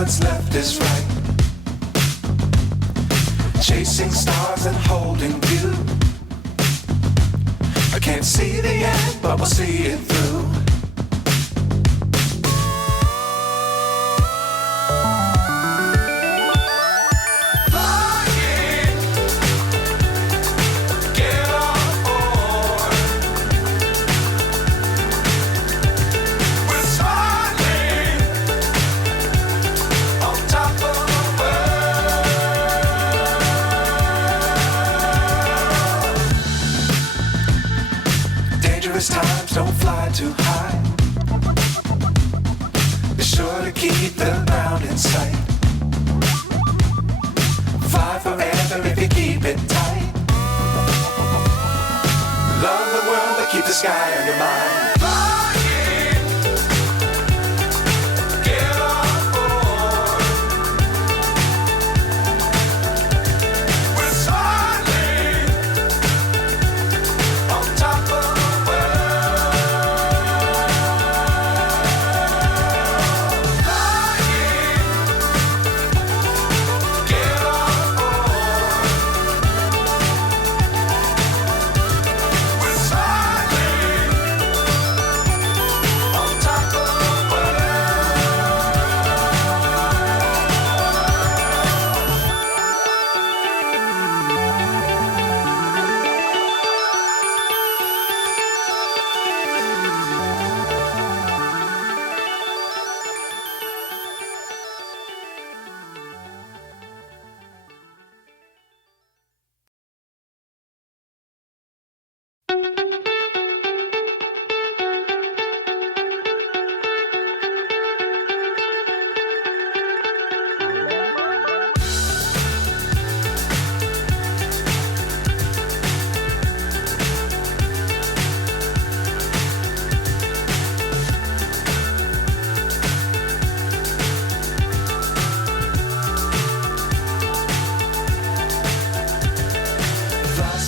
what's left is right. Chasing stars and holding you. I can't see the end, but we'll see it through. Times don't fly too high. Be sure to keep the ground in sight. Fly forever if you keep it tight. Love the world but keep the sky on your mind.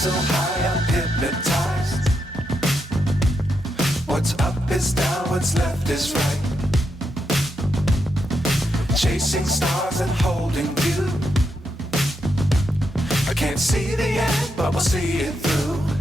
So high I'm hypnotized. What's up is down, what's left is right. Chasing stars and holding you. I can't see the end, but we'll see it through.